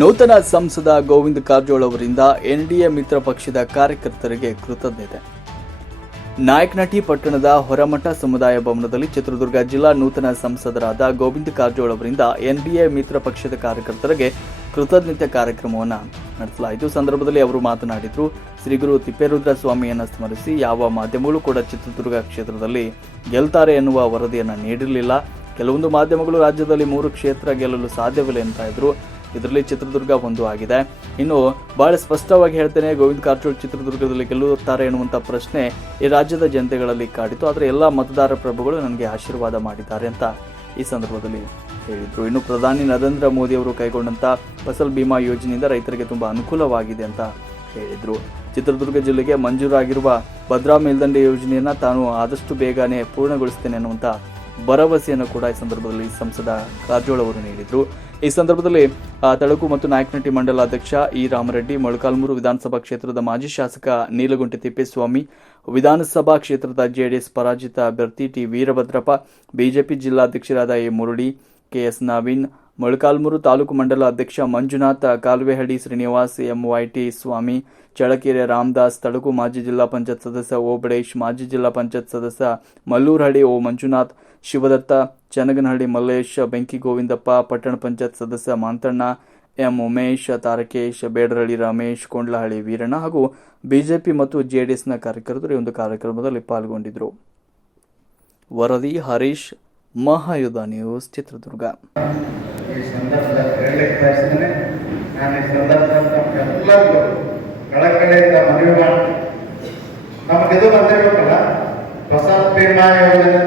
ನೂತನ ಸಂಸದ ಗೋವಿಂದ ಕಾರಜೋಳ ಅವರಿಂದ ಎನ್ಡಿಎ ಮಿತ್ರ ಪಕ್ಷದ ಕಾರ್ಯಕರ್ತರಿಗೆ ಕೃತಜ್ಞತೆ. ನಾಯಕನಹಟ್ಟಿ ಪಟ್ಟಣದ ಹೊರಮಠ ಸಮುದಾಯ ಭವನದಲ್ಲಿ ಚಿತ್ರದುರ್ಗ ಜಿಲ್ಲಾ ನೂತನ ಸಂಸದರಾದ ಗೋವಿಂದ ಕಾರಜೋಳ ಅವರಿಂದ ಎನ್ಡಿಎ ಮಿತ್ರ ಪಕ್ಷದ ಕಾರ್ಯಕರ್ತರಿಗೆ ಕೃತಜ್ಞತೆ ಕಾರ್ಯಕ್ರಮವನ್ನು ನಡೆಸಲಾಯಿತು. ಸಂದರ್ಭದಲ್ಲಿ ಅವರು ಮಾತನಾಡಿದರು. ಶ್ರೀ ಗುರು ತಿಪ್ಪೇರುದ್ರ ಸ್ವಾಮಿಯನ್ನು ಸ್ಮರಿಸಿ ಯಾವ ಮಾಧ್ಯಮಗಳು ಕೂಡ ಚಿತ್ರದುರ್ಗ ಕ್ಷೇತ್ರದಲ್ಲಿ ಗೆಲ್ತಾರೆ ಎನ್ನುವ ವರದಿಯನ್ನು ನೀಡಿರಲಿಲ್ಲ. ಕೆಲವೊಂದು ಮಾಧ್ಯಮಗಳು ರಾಜ್ಯದಲ್ಲಿ 3 ಕ್ಷೇತ್ರ ಗೆಲ್ಲಲು ಸಾಧ್ಯವಿಲ್ಲ ಅಂತ ಇದ್ರು. ಇದರಲ್ಲಿ ಚಿತ್ರದುರ್ಗ ಒಂದು ಆಗಿದೆ. ಇನ್ನು ಬಹಳ ಸ್ಪಷ್ಟವಾಗಿ ಹೇಳ್ತೇನೆ, ಗೋವಿಂದ ಕಾರಜೋಳ ಚಿತ್ರದುರ್ಗದಲ್ಲಿ ಗೆಲ್ಲುತ್ತಾರೆ ಎನ್ನುವಂಥ ಪ್ರಶ್ನೆ ಈ ರಾಜ್ಯದ ಜನತೆಗಳಲ್ಲಿ ಕಾಡಿತು. ಆದರೆ ಎಲ್ಲ ಮತದಾರ ಪ್ರಭುಗಳು ನನಗೆ ಆಶೀರ್ವಾದ ಮಾಡಿದ್ದಾರೆ ಅಂತ ಈ ಸಂದರ್ಭದಲ್ಲಿ ಹೇಳಿದರು. ಇನ್ನು ಪ್ರಧಾನಿ ನರೇಂದ್ರ ಮೋದಿ ಅವರು ಕೈಗೊಂಡಂಥ ಫಸಲ್ ಬಿಮಾ ಯೋಜನೆಯಿಂದ ರೈತರಿಗೆ ತುಂಬ ಅನುಕೂಲವಾಗಿದೆ ಅಂತ ಹೇಳಿದರು. ಚಿತ್ರದುರ್ಗ ಜಿಲ್ಲೆಗೆ ಮಂಜೂರಾಗಿರುವ ಭದ್ರಾ ಮೇಲ್ದಂಡೆ ಯೋಜನೆಯನ್ನು ತಾನು ಆದಷ್ಟು ಬೇಗನೆ ಪೂರ್ಣಗೊಳಿಸುತ್ತೇನೆ ಅನ್ನುವಂಥ ಭರವಸೆಯನ್ನು ಕೂಡ ಈ ಸಂದರ್ಭದಲ್ಲಿ ಸಂಸದ ಕಾರಜೋಳ ಅವರು ನೀಡಿದರು. ಈ ಸಂದರ್ಭದಲ್ಲಿ ತಳಕು ಮತ್ತು ನಾಯಕನಹಟ್ಟಿ ಮಂಡಲ ಅಧ್ಯಕ್ಷ ಇ ರಾಮರೆಡ್ಡಿ, ಮೊಳಕಾಲ್ಮೂರು ವಿಧಾನಸಭಾ ಕ್ಷೇತ್ರದ ಮಾಜಿ ಶಾಸಕ ನೀಲಗುಂಟೆ ತಿಪ್ಪೇಸ್ವಾಮಿ, ವಿಧಾನಸಭಾ ಕ್ಷೇತ್ರದ ಜೆಡಿಎಸ್ ಪರಾಜಿತ ಅಭ್ಯರ್ಥಿ ಟಿ ವೀರಭದ್ರಪ್ಪ, ಬಿಜೆಪಿ ಜಿಲ್ಲಾಧ್ಯಕ್ಷರಾದ ಎ ಮುರಳಿ, ಕೆಎಸ್ ನವೀನ್, ಮೊಳಕಾಲ್ಮೂರು ತಾಲೂಕು ಮಂಡಲ ಅಧ್ಯಕ್ಷ ಮಂಜುನಾಥ್, ಕಾಲುವೆಹಳ್ಳಿ ಶ್ರೀನಿವಾಸ್, ಎಂವೈಟಿ ಸ್ವಾಮಿ, ಚಳಕೆರೆ ರಾಮದಾಸ್, ತಳಕು ಮಾಜಿ ಜಿಲ್ಲಾ ಪಂಚಾಯತ್ ಸದಸ್ಯ ಓಬಳೇಶ್, ಮಾಜಿ ಜಿಲ್ಲಾ ಪಂಚಾಯತ್ ಸದಸ್ಯ ಮಲ್ಲೂರಹಳ್ಳಿ ಓ ಮಂಜುನಾಥ್, ಶಿವದತ್ತ, ಚನ್ನಗನಹಳ್ಳಿ ಮಲ್ಲೇಶ್, ಬೆಂಕಿ ಗೋವಿಂದಪ್ಪ, ಪಟ್ಟಣ ಪಂಚಾಯತ್ ಸದಸ್ಯ ಮಾಂತಣ್ಣ, ಎಂ ಉಮೇಶ್, ತಾರಕೇಶ್, ಬೇಡರಹಳ್ಳಿ ರಮೇಶ್, ಕೊಂಡ್ಲಹಳ್ಳಿ ವೀರಣ್ಣ ಹಾಗೂ ಬಿಜೆಪಿ ಮತ್ತು ಜೆಡಿಎಸ್ನ ಕಾರ್ಯಕರ್ತರು ಈ ಒಂದು ಕಾರ್ಯಕ್ರಮದಲ್ಲಿ ಪಾಲ್ಗೊಂಡಿದ್ದರು. ವರದಿ ಹರೀಶ್, ಮಹಾಯುಧ ನ್ಯೂಸ್, ಚಿತ್ರದುರ್ಗ. ಫಸಲ್ ಬಿಮಾ ಯೋಜನೆ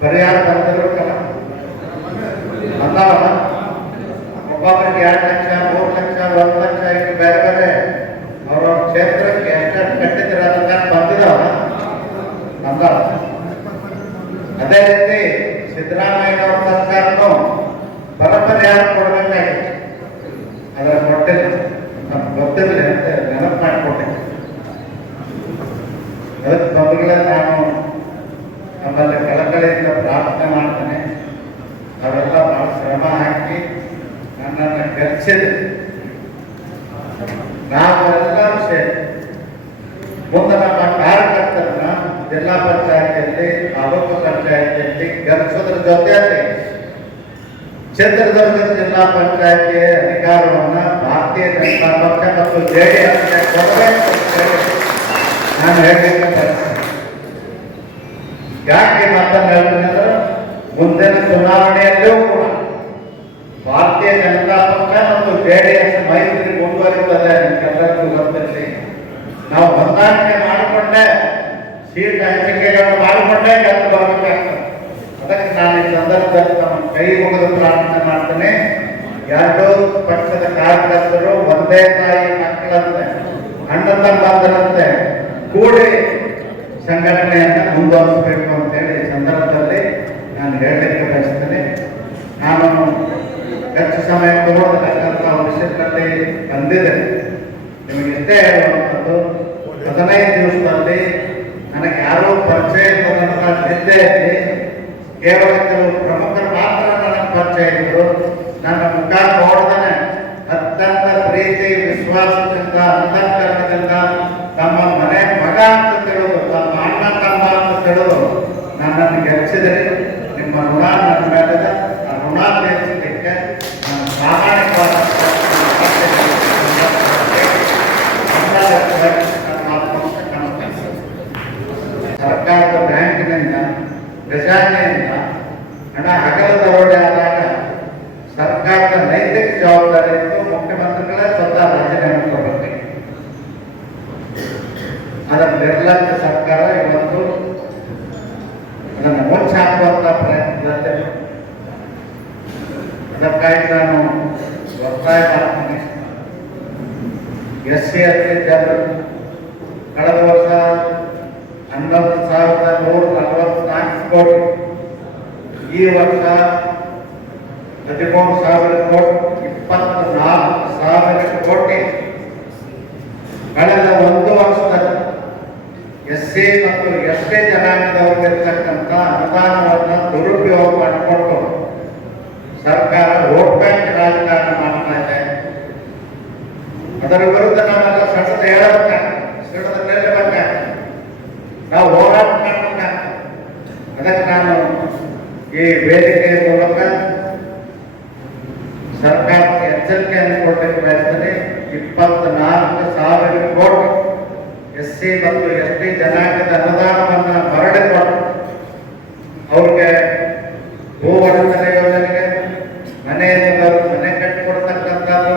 ಪರಿಹಾರ ಬಂದಿರಬೇಕಲ್ಲ, ಬಂದಾವಲ್ಲ. ಒಬ್ಬೊಬ್ಬರಿಗೆ 2 ಲಕ್ಷ, 3 ಲಕ್ಷ, 1 ಲಕ್ಷ ಇಟ್ಟು ಬೇರೆ ಬೇರೆ ಅವ್ರ ಕ್ಷೇತ್ರಕ್ಕೆ ಎಷ್ಟು ಕಟ್ಟಿದ್ರೆ ಅದನ್ನ ಬಂದಿದಾವಲ್ಲ, ಬಂದಾವ. ಅದೇ ರೀತಿ ಸಿದ್ದರಾಮಯ್ಯನವ್ರ ಸರ್ಕಾರನು ಬರ ಪರಿಹಾರ ಕೊಡಬೇಕಾಗಿತ್ತು, ಅದರ ಕೊಟ್ಟಿಲ್ಲ. ನಮ್ಗೆ ಗೊತ್ತಿರಲಿ ಅಂತ ನೆನಪು ಮಾಡಿಕೊಟ್ಟೆ. ಅದಕ್ಕೆ ತೊಂದರೆಗಳ ನಾನು ನಮ್ಮಲ್ಲಿ ಕಳಕಳಿಯಿಂದ ಪ್ರಾರ್ಥನೆ ಮಾಡ್ತೇನೆ. ಅವರೆಲ್ಲ ಬಹಳ ಶ್ರಮ ಹಾಕಿ ನನ್ನನ್ನು ಗೆಲ್ಲಿಸಿದೆ. ನಾವೆಲ್ಲರೂ ಸೇರಿ ಮುಂದೆ ನಮ್ಮ ಕಾರ್ಯಕರ್ತರನ್ನ ಜಿಲ್ಲಾ ಪಂಚಾಯತಿಯಲ್ಲಿ, ತಾಲೂಕು ಪಂಚಾಯತಿಯಲ್ಲಿ ಗೆಲ್ಲಿಸೋದ್ರ ಜೊತೆಯಲ್ಲಿ ಚಿತ್ರದುರ್ಗದ ಜಿಲ್ಲಾ ಪಂಚಾಯತಿ ಅಧಿಕಾರವನ್ನು ಭಾರತೀಯ ಜನತಾ ಪಕ್ಷ ಮತ್ತು ಜೆಡಿಎಸ್ಗೆ ಕೊಡಬೇಕು ಅಂತ ನಾನು ಹೇಳಲಿಕ್ಕೆ ಬಯಸ್ತೇನೆ. ಯಾಕೆ ಮಾತನ್ನು ಹೇಳ್ತೀನಿ ಅಂದ್ರೆ, ಮುಂದಿನ ಚುನಾವಣೆಯಲ್ಲೂ ಕೂಡ ಭಾರತೀಯ ಜನತಾ ಪಕ್ಷ ಮತ್ತು ಜೆಡಿಎಸ್ ಮೈತ್ರಿ ಮುಂದುವರಿತದೆ. ನಿಮ್ಗೆಲ್ಲರಿಗೂ ಗೊತ್ತಿರಲಿ, ನಾವು ಹೊಂದಾಣಿಕೆ ಮಾಡಿಕೊಂಡೇ ಸೀಟ್ ಹಂಚಿಕೆಗಳನ್ನು ಮಾಡಿಕೊಂಡೇ ಗೆದ್ದು ಬರಬೇಕಾಗ್ತದೆ. ಅದಕ್ಕೆ ನಾನು ಈ ಸಂದರ್ಭದಲ್ಲಿ ನಮ್ಮ ಕೈ ಮುಗಿದು ಪ್ರಾರ್ಥನೆ ಮಾಡ್ತೇನೆ. 2 ಪಕ್ಷದ ಕಾರ್ಯಕರ್ತರು ಒಂದೇ ತಾಯಿ ಮಕ್ಕಳಂತೆ, ಅಣ್ಣ ತಮ್ಮಂದರಂತೆ ಕೂಡಿ ಸಂಘಟನೆಯನ್ನು ಮುಂದುವರಿಸಬೇಕು ಅಂತೇಳಿ ಈ ಸಂದರ್ಭದಲ್ಲಿ ನಾನು ಹೇಳಲಿಕ್ಕೆ ಬಯಸ್ತೇನೆ. ನಾನು ಹೆಚ್ಚು ಸಮಯ ತಗೊಳ್ಳತಕ್ಕಂಥ ವಿಷಯದಲ್ಲಿ ಬಂದಿದೆ. ನಿಮಗೆ ಇಷ್ಟೇ ಹೇಳುವಂಥದ್ದು, 15 ದಿವಸದಲ್ಲಿ ನನಗೆ ಯಾರೂ ಪರಿಚಯ ನಿದ್ದೆಯಲ್ಲಿ ಕೇವಲ ಕೆಲವು ಪ್ರಮುಖರು ಮಾತ್ರ ನನಗೆ ಪರಿಚಯ ಇದ್ದರು. ನನ್ನ ಮುಖ ನೋಡ್ದೇನೆ ಅತ್ಯಂತ ಪ್ರೀತಿ, ವಿಶ್ವಾಸದಿಂದ, ಅಂತಃಕರಣದಿಂದ ತಮ್ಮ ಮನೆ ಮಗ ಅಂತ ತಿಳಿದು, ತಮ್ಮ ಅಣ್ಣ ತಮ್ಮ ಅಂತ ತಿಳಿದು ನನ್ನನ್ನು ಗೆಲ್ಲಿಸಿದರೆ ನಿಮ್ಮ ಋಣ ನನ್ನ ಮೇಲಿದೆ. ಆ ಋಣ ತೀರಿಸಲಿಕ್ಕೆ ನಾನು ಪ್ರಾಮಾಣಿಕವಾದ ಸರ್ಕಾರದ ಬ್ಯಾಂಕಿನಿಂದ, ಖಜಾನೆಯಿಂದ ಹಣ ಹಗಲ ದರೋಡೆ ಆದಾಗ ಸರ್ಕಾರದ ನೈತಿಕ ಜವಾಬ್ದಾರಿ ಇತ್ತು. ಮುಖ್ಯಮಂತ್ರಿಗಳೇ ಸ್ವತಃ ರಾಜೀನಾಮೆ ಕೊಡಬೇಕು. ಅದರ ನಿರ್ಲಕ್ಷ್ಯ ಸರ್ಕಾರ ಇವತ್ತು ಅದನ್ನು ಮುಚ್ಚಾಕುವಂತ ಪ್ರಯತ್ನದಲ್ಲಿ. ಅದಕ್ಕಾಗಿ ನಾನು ಒತ್ತಾಯ ಮಾಡ್ತೀನಿ. SC ಜನರು ಕಳೆದ ವರ್ಷ 11,144 ಕೋಟಿ, ಈ ವರ್ಷ 13,000 ಕೋಟಿ, 24,000 ಕೋಟಿ ಕಳೆದ 1 ವರ್ಷದಲ್ಲಿ SC ಮತ್ತು ST ಜನಾಂಗದವರಿಗಿರ್ತಕ್ಕಂಥ ಅನುದಾನವನ್ನು ದುರುಪಯೋಗ ಮಾಡಿಕೊಂಡು ಸರ್ಕಾರ ವೋಟ್ ಬ್ಯಾಂಕ್ ರಾಜಕಾರಣ ಮಾಡ್ತಾ ಈ ವೇದಿಕೆಯ ಮೂಲಕ ಸರ್ಕಾರಕ್ಕೆ ಎಚ್ಚರಿಕೆಯನ್ನು ಕೊಡಲಿಕ್ಕೆ ಬಯಸ್ತೇನೆ. 24,000 ಕೋಟಿ SC ಮತ್ತು ST ಜನಾಂಗದ ಅನುದಾನವನ್ನು ಮರಳಿಕೊಟ್ಟು ಅವ್ರಿಗೆ ಭೂ ಒಡೆತನ ಯೋಜನೆಗೆ ಮನೆ ಕಟ್ಟಿಕೊಡ್ತಕ್ಕಂಥದ್ದು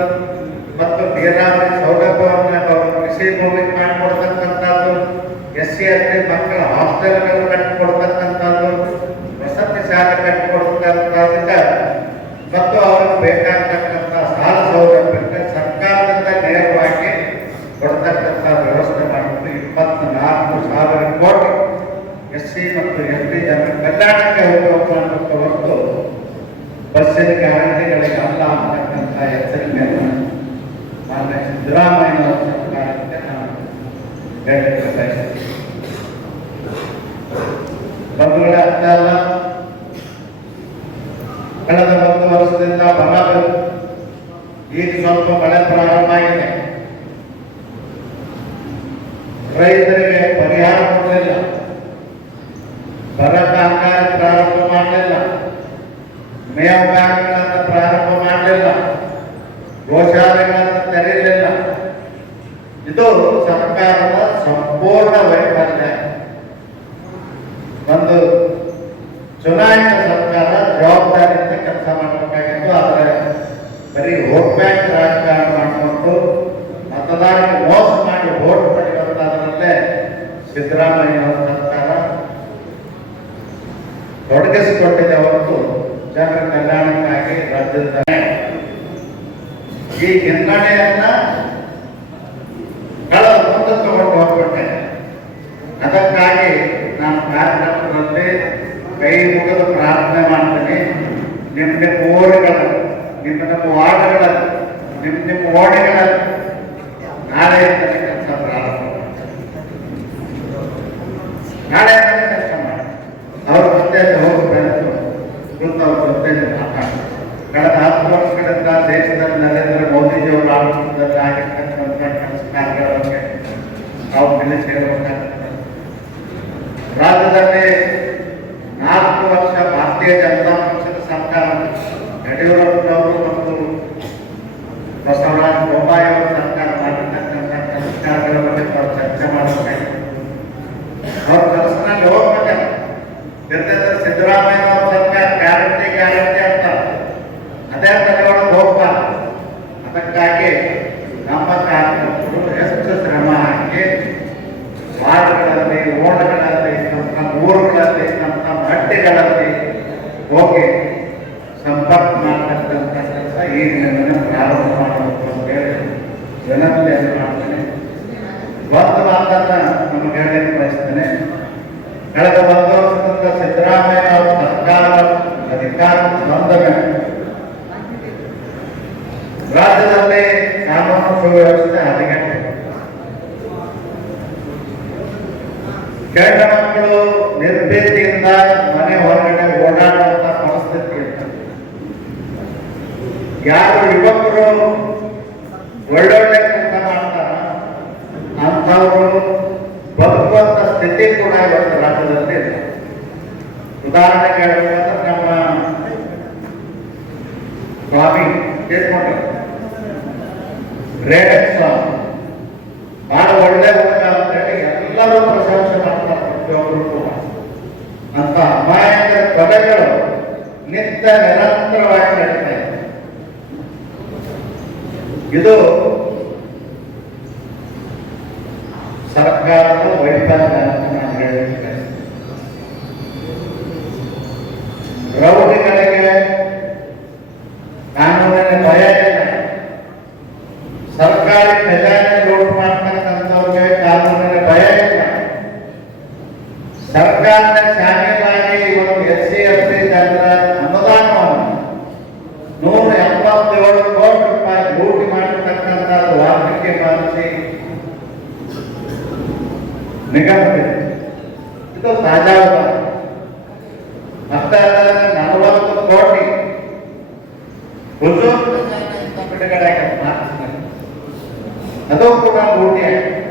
ಮತ್ತು ನೀರಾವರಿ ಸೌಲಭ್ಯವನ್ನು ಅವರು ಕೃಷಿ ಭೂಮಿಗೆ ಮಾಡಿಕೊಡ್ತಕ್ಕಂಥದ್ದು, SC ST ಮಕ್ಕಳ ಹಾಸ್ಟೆಲ್ಗಳು ಕಟ್ಟಿಕೊಡ್ತಕ್ಕಂಥದ್ದು, ವಸತಿ ಶಾಲೆ ಕಟ್ಟಿಕೊಡ್ತಕ್ಕಂಥದ್ದಕ್ಕೆ ಮತ್ತು ಅವ್ರಿಗೆ ಬೇಕಾಗ್ತಕ್ಕಂಥ ಸಾಲ ಸೌಲಭ್ಯಕ್ಕೆ ಸರ್ಕಾರದಿಂದ ನೇರವಾಗಿ ಕೊಡ್ತಕ್ಕಂಥ ವ್ಯವಸ್ಥೆ ಮಾಡಿಕೊಂಡು 24,000 ಕೋಟಿ SC ಮತ್ತು ST ಜನರ ಕಲ್ಯಾಣಕ್ಕೆ ಉಪಯೋಗ ಮಾಡಬೇಕು ಹೊರತು ಬಸ್ಸಿನ ಗ್ಯಾರಂಟಿಗಳಿಗೆ ಅಲ್ಲ ಅಂತಕ್ಕಂಥ ಎಚ್ಚರಿಕೆಯನ್ನು ಮಾನ್ಯ ಸಿದ್ದರಾಮಯ್ಯ ಸರ್ಕಾರಕ್ಕೆ ನಾನು ಹೇಳಲಿಕ್ಕೆ ಬಯಸ್ತೀನಿ. ಬಂಧುಗಳೇ, ಅಷ್ಟೇ ಅಲ್ಲ, ಕಳೆದ 1 ವರ್ಷದಿಂದ ಬರ ಈಗ ಸ್ವಲ್ಪ ಮಳೆ ಪ್ರಾರಂಭ ಆಗಿದೆ. ರೈತರಿಗೆ ಪರಿಹಾರ ಕೊಡಲಿಲ್ಲ, ಬರ ಕಾಮಗಾರಿ ಪ್ರಾರಂಭ ಮಾಡಲಿಲ್ಲ, ಮೇವು ಬ್ಯಾಂಕ್ಗಳನ್ನು ಪ್ರಾರಂಭ ಮಾಡಲಿಲ್ಲ, ಗೋಶಾಲೆಗಳನ್ನು ತೆರೆಯಲಿಲ್ಲ. ಇದು ಸರ್ಕಾರದ ಸಂಪೂರ್ಣ ವೈಫಲ್ಯ. ಒಂದು ಚುನಾಯಿತ ಸರ್ಕಾರ ಜವಾಬ್ದಾರಿಯಿಂದ ಕೆಲಸ ಮಾಡಬೇಕಾಗಿತ್ತು. ಆದರೆ ಬರೀ ವೋಟ್ ಬ್ಯಾಂಕ್ ರಾಜಕಾರಣ ಮಾಡಿಕೊಂಡು ಮತದಾರರಿಗೆ ಮೋಸ ಮಾಡಿ ವೋಟ್ ಪಡೆಯುವಂತದರಲ್ಲೇ ಸಿದ್ದರಾಮಯ್ಯ ಅವರ ಸರ್ಕಾರ ತೊಡಗಿಸಿಕೊಂಡಿದೆ ಹೊರತು ಜನರ ಕಲ್ಯಾಣಕ್ಕಾಗಿ ರಾಜ್ಯದ ಈ ಹಿನ್ನಡೆಯನ್ನ ಕಳೆದ ಮುಂದೆ ತಗೊಂಡು ಹೋಗ್ಬಿಟ್ಟೆ. ಅದಕ್ಕಾಗಿ ನಾನು ಕಾರ್ಯಕ್ರಮದಲ್ಲಿ ಕೈ ಮುಗಿದು ಪ್ರಾರ್ಥನೆ ಮಾಡ್ತೀನಿ. ನಿಮ್ಮ ಊರುಗಳಲ್ಲಿ, ನಿಮ್ಮ ವಾರ್ಡ್ಗಳಲ್ಲಿ, ನಿಮ್ಮ ಓಣಿಗಳಲ್ಲಿ ನಾಳೆ ಕೆಲಸ ಪ್ರಾರಂಭ, ನಾಳೆ ಕೆಲಸ ಮಾಡಿ ಅವ್ರ ಜೊತೆ ಹೋಗಿ ಬೆಳೆದು ಕುರಿತು ಅವ್ರ ಜೊತೆ ಮಾತಾಡಿ. ಕಳೆದ 10 ವರ್ಷಗಳಿಂದ ದೇಶದಲ್ಲಿ ನರೇಂದ್ರ ಮೋದಿಜಿಯವರ ಆಡಳಿತದಲ್ಲಿ ಆಗಿರ್ತಕ್ಕಂಥ ಕೆಲಸ ಕಾರ್ಯಗಳ ಬಗ್ಗೆ ನಾವು ತಿಳಿಸಿ ಹೇಳಬೇಕಾಗ್ತದೆ. ರಾಜ್ಯದಲ್ಲಿ 4 ವರ್ಷ ಭಾರತೀಯ ಜನತಾ ಪಕ್ಷದ ಸರ್ಕಾರ, ಯಡಿಯೂರಪ್ಪನವರು ಮತ್ತು ಬಸವರಾಜ ಬೊಮ್ಮಾಯಿ ಅವರ ಸರ್ಕಾರ ಮಾಡಿರ್ತಕ್ಕಂಥ ಕೆಲಸ ಕಾರ್ಯಗಳ ಬಗ್ಗೆ ನಾವು ಚರ್ಚೆ ಮಾಡಬೇಕಾಗಿದೆ. ಅವ್ರ ಕೆಲಸನಲ್ಲಿ ಹೋಗ್ಬೇಕಲ್ಲ. ಸಿದ್ದರಾಮಯ್ಯ ಅವರ ಸರ್ಕಾರ ಗ್ಯಾರಂಟಿ ಅಂತ ಅದೇ ತಲೆಯೊಳಗೆ ಹೋಗ್ಬಾರ್ದು. ಅದಕ್ಕಾಗಿ ನಮ್ಮ ಕಾರ್ಯಕರ್ತರು ಎಷ್ಟು ಶ್ರಮ ಹಾಕಿ ವಾರ್ಡ್ಗಳಲ್ಲಿ, ಓಣಗಳಲ್ಲಿ, ನಮ್ಮ ಊರುಗಳಲ್ಲಿ, ನಮ್ಮ ಹಟ್ಟಿಗಳಲ್ಲಿ ಹೋಗಿ ಸಂಪರ್ಕ ಮಾಡತಕ್ಕಂಥ ಕೆಲಸ ಈಗಿನ ಪ್ರಾರಂಭ ಮಾಡಬೇಕು ಅಂತ ಹೇಳಿ ವಿನಂತಿಯನ್ನು ಮಾಡ್ತೇನೆ. ಒಂದು ಮಾತನ್ನ ನಮಗೆ ಹೇಳಲಿಕ್ಕೆ ಬಯಸ್ತೇನೆ. ಕಳೆದ 1 ವರ್ಷದಿಂದ ಸಿದ್ದರಾಮಯ್ಯ ಅವರ ಸರ್ಕಾರ ಅಧಿಕಾರ ಬಂದ ಮೇಲೆ ರಾಜ್ಯದಲ್ಲಿ ಕಾನೂನು ಸುವ್ಯವಸ್ಥೆ ಹದಗೆಟ್ಟಿದೆ. ಗಂಡ ಮಕ್ಕಳು ನಿರ್ಭೀತಿಯಿಂದ ಮನೆ ಹೊರಗಡೆ ಓಡಾಡುವಂತ ಪರಿಸ್ಥಿತಿ ಇರ್ತದೆ. ಯಾರು ಯುವಕರು ಒಳ್ಳೊಳ್ಳೆ ಕೆಲಸ ಮಾಡ್ತಾರ ಅಂಥವರು ಬದುಕುವಂತ ಸ್ಥಿತಿ ಕೂಡ ಇವತ್ತು ರಾಜ್ಯದಲ್ಲಿ ಇದೆ. ಉದಾಹರಣೆಗೆ ಹೇಳಬೇಕಂದ್ರೆ ನಮ್ಮ ಸ್ವಾಮಿ ಕೇಳ್ಕೊಂಡ್ರೆ ರೇಡಕ್ ಸ್ವಾಮಿ ಬಹಳ ಒಳ್ಳೆ ಹುಡುಗ ಅಂತ ಹೇಳಿ ಎಲ್ಲರೂ ಪ್ರಶಂಸೆ ಮಾಡ್ತಾರೆ. ಪ್ರತಿಯೊಬ್ಬರು ಕೂಡ ಅಂತ ಅಮಾಯಕ ಕೊಲೆಗಳು ನಿತ್ಯ ನಿರಂತರವಾಗಿ ನಡೀತಾ ಇದೆ. ಇದು ಸರ್ಕಾರದ ವೈಫಲ್ಯ ಅಂತ ನಾನು ಹೇಳಲಿಕ್ಕೆ ರೌಡಿಗಳಿಗೆ ಕಾನೂನಿನ ಭಯ ಇಲ್ಲ. ಸರ್ಕಾರಿ ಖಜಾನೆ ಲೂಟ್ ಮಾಡ್ತಕ್ಕಂಥವ್ರಿಗೆ ಕಾನೂನಿನ ಭಯ ಇಲ್ಲ. ಸರ್ಕಾರದ ಶಾಮೀಲಾಗಿ ಇವತ್ತು SC ST ಜನರ ಅನುದಾನವನ್ನು 177 ಕೋಟಿ ರೂಪಾಯಿ ಲೂಟಿ ಮಾಡಿರ್ತಕ್ಕಂಥ ವಾಲ್ಮೀಕಿ ಮಾನಸಿ ನಿಗಮವಿದೆ. ಇದು ತಾಜಾ ಅಷ್ಟೇ ಅಲ್ಲ, 40 ಕೋಟಿ ಹುಜೂರ್ ಬಿಡುಗಡೆ ಅದು ಕೂಡ ಲೂಟಿ ಆಗಿದೆ.